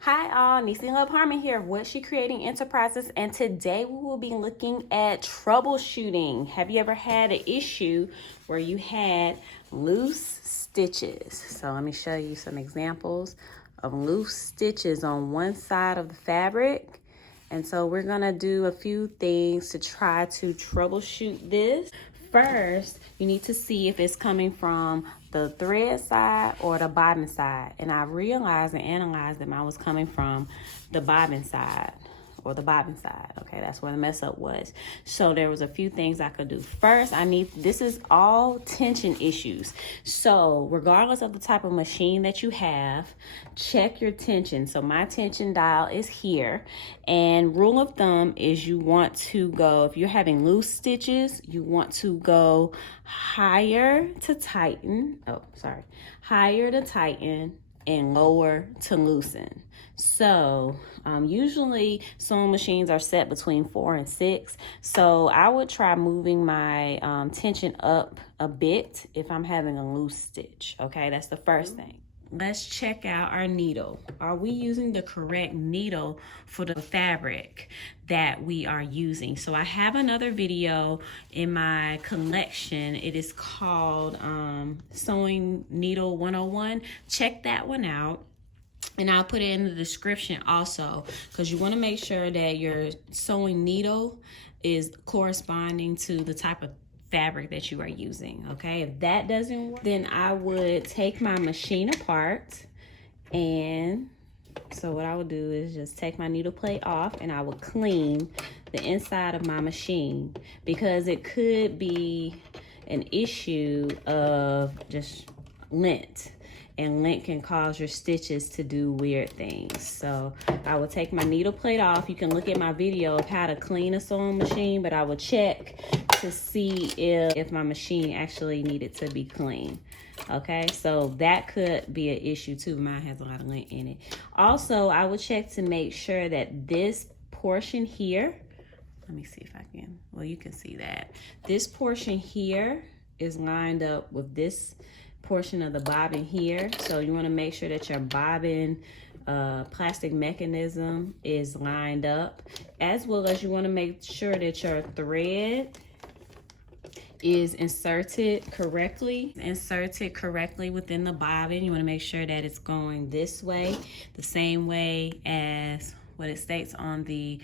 Hi all, Neci LoveHarmon here of What She Creating Enterprises, and today we will be looking at troubleshooting. Have you ever had an issue where you had loose stitches? So let me show you some examples of loose stitches on one side of the fabric. And so we're gonna do a few things to try to troubleshoot this. First, you need to see if it's coming from the thread side or the bobbin side. And I realized and analyzed that mine was coming from the bobbin side or the bobbin side. Okay, that's where the mess up was. So there was a few things I could do. First, this is all tension issues. So regardless of the type of machine that you have, check your tension. So my tension dial is here, and rule of thumb is you want to go, if you're having loose stitches, you want to go higher to tighten. Higher to tighten and lower to loosen. So usually sewing machines are set between 4 and 6. So I would try moving my tension up a bit if I'm having a loose stitch. Okay, that's the first thing. Let's check out our needle. Are we using the correct needle for the fabric that we are using? So I have another video in my collection. It is called Sewing Needle 101. Check that one out. And I'll put it in the description also, because you want to make sure that your sewing needle is corresponding to the type of fabric that you are using. Okay, if that doesn't work, then I would take my machine apart, and so what I would do is just take my needle plate off and I would clean the inside of my machine, because it could be an issue of just lint. And lint can cause your stitches to do weird things. So I would take my needle plate off. You can look at my video of how to clean a sewing machine, but I would check to see if my machine actually needed to be clean. Okay, so that could be an issue too. Mine has a lot of lint in it. Also, I would check to make sure that this portion here, let me see if I can, well, you can see that. This portion here is lined up with this portion of the bobbin here. So you want to make sure that your bobbin plastic mechanism is lined up, as well as you want to make sure that your thread is inserted correctly within the bobbin. You want to make sure that it's going this way, the same way as what it states on the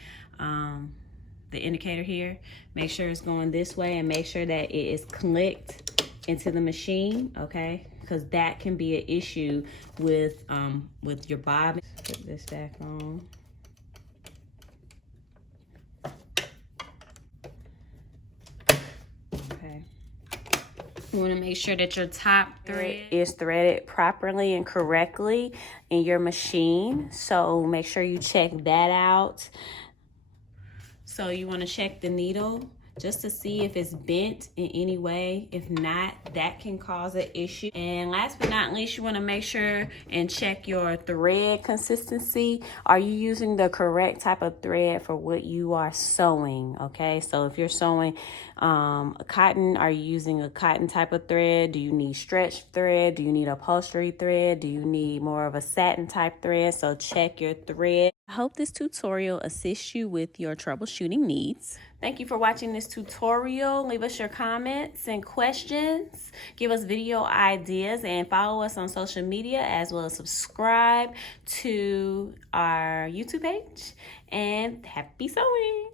indicator here. Make sure it's going this way, and make sure that it is clicked into the machine, okay? Because that can be an issue with your bobbin. Put this back on. Okay. You want to make sure that your top thread is threaded properly and correctly in your machine. So make sure you check that out. So you want to check the needle just to see if it's bent in any way. If not, that can cause an issue. And last but not least, you want to make sure and check your thread consistency. Are you using the correct type of thread for what you are sewing? Okay, so if you're sewing cotton, are you using a cotton type of thread? Do you need stretch thread? Do you need upholstery thread? Do you need more of a satin type thread? So check your thread. I hope this tutorial assists you with your troubleshooting needs. Thank you for watching this tutorial. Leave us your comments and questions. Give us video ideas, and follow us on social media, as well as subscribe to our YouTube page. And happy sewing!